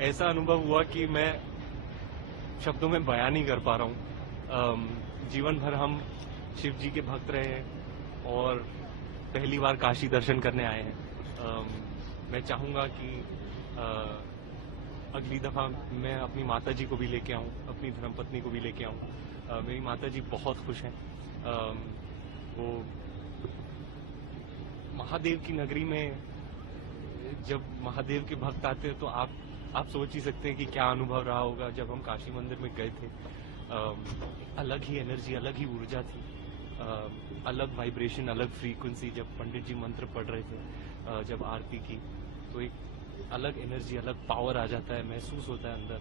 ऐसा अनुभव हुआ कि मैं शब्दों में बयान नहीं कर पा रहा हूँ। जीवन भर हम शिव जी के भक्त रहे हैं और पहली बार काशी दर्शन करने आए हैं। मैं चाहूँगा कि अगली दफ़ा मैं अपनी माता जी को भी लेके आऊँ, अपनी धर्मपत्नी को भी लेके आऊँ। मेरी माता जी बहुत खुश हैं। वो महादेव की नगरी में जब महादेव के भक्त आते हैं तो आप सोच ही सकते हैं कि क्या अनुभव रहा होगा जब हम काशी मंदिर में गए थे। अलग ही एनर्जी, अलग ही ऊर्जा थी, अलग वाइब्रेशन, अलग फ्रीक्वेंसी। जब पंडित जी मंत्र पढ़ रहे थे, जब आरती की, तो एक अलग एनर्जी, अलग पावर आ जाता है, महसूस होता है अंदर।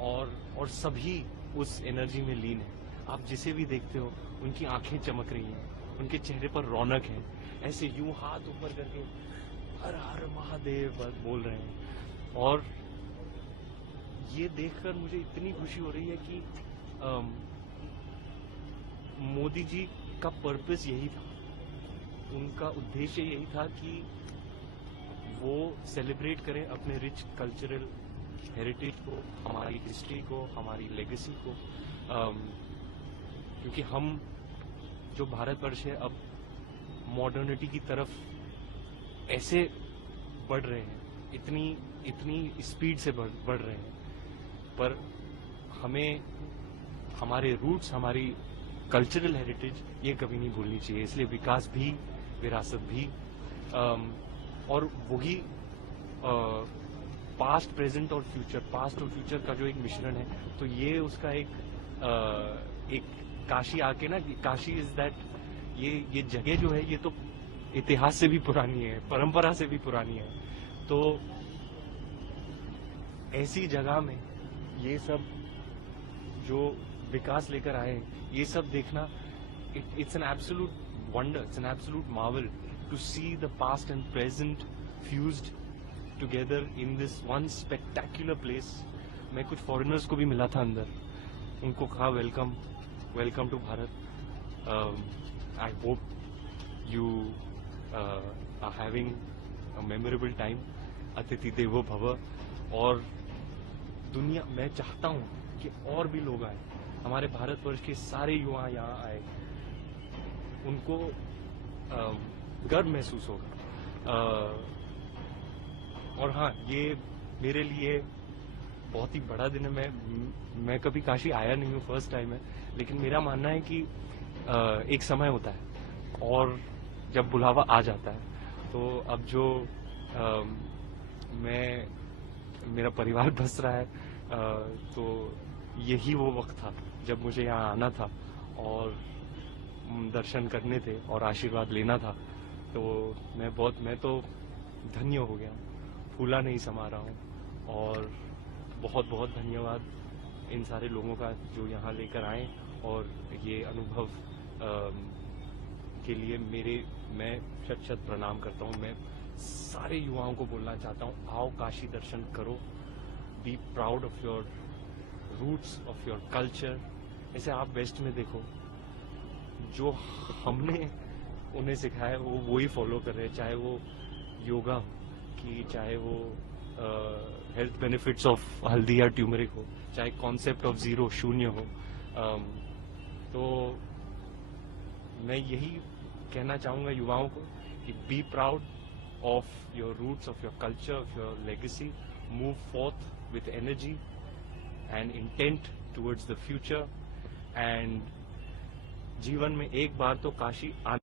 और सभी उस एनर्जी में लीन है। आप जिसे भी देखते हो उनकी आंखें चमक रही हैं, उनके चेहरे पर रौनक है। ऐसे यूं हाथ ऊपर करके हर हर महादेव बोल रहे हैं। और ये देखकर मुझे इतनी खुशी हो रही है कि मोदी जी का पर्पस यही था, उनका उद्देश्य यही था कि वो सेलिब्रेट करें अपने रिच कल्चरल हेरिटेज को, हमारी हिस्ट्री को, हमारी लेगेसी को। क्योंकि हम जो भारतवर्ष है अब मॉडर्निटी की तरफ ऐसे बढ़ रहे हैं, इतनी स्पीड से बढ़ रहे हैं, पर हमें हमारे रूट्स, हमारी कल्चरल हेरिटेज ये कभी नहीं भूलनी चाहिए। इसलिए विकास भी, विरासत भी, और वही पास्ट, प्रेजेंट और फ्यूचर का जो एक मिश्रण है, तो ये उसका एक काशी आके ना, काशी इज दैट, ये जगह जो है ये तो इतिहास से भी पुरानी है, परंपरा से भी पुरानी है। तो ऐसी जगह में ये सब जो विकास लेकर आए, ये सब देखना, it's an absolute wonder, it's an absolute marvel to see the past and present fused together in this one spectacular place. मैं कुछ फॉरेनर्स को भी मिला था अंदर, उनको कहा welcome to Bharat. I hope you are having a memorable time, अतिथि देवो भव। और दुनिया, मैं चाहता हूं कि और भी लोग आए, हमारे भारतवर्ष के सारे युवा यहाँ आए, उनको गर्व महसूस होगा। और हाँ, ये मेरे लिए बहुत ही बड़ा दिन है। मैं कभी काशी आया नहीं हूँ, फर्स्ट टाइम है, लेकिन मेरा मानना है कि एक समय होता है और जब बुलावा आ जाता है, तो अब जो मेरा परिवार बस रहा है, तो यही वो वक्त था जब मुझे यहाँ आना था और दर्शन करने थे और आशीर्वाद लेना था। तो मैं तो धन्य हो गया, फूला नहीं समा रहा हूँ। और बहुत बहुत धन्यवाद इन सारे लोगों का जो यहाँ लेकर आए, और ये अनुभव के लिए मैं शत प्रणाम करता हूँ। मैं सारे युवाओं को बोलना चाहता हूँ, आओ काशी दर्शन करो, be proud of your roots, of your culture. ऐसे आप वेस्ट में देखो, जो हमने उन्हें सिखाया वो ही फॉलो कर रहे हैं, चाहे वो योगा हो, कि चाहे वो हेल्थ बेनिफिट्स ऑफ हल्दी या ट्यूमरिक हो, चाहे कॉन्सेप्ट ऑफ जीरो, शून्य हो। तो मैं यही कहना चाहूंगा युवाओं को कि be proud of your roots, of your culture, of your legacy, move forth with energy and intent towards the future. And जीवन में एक बार तो काशी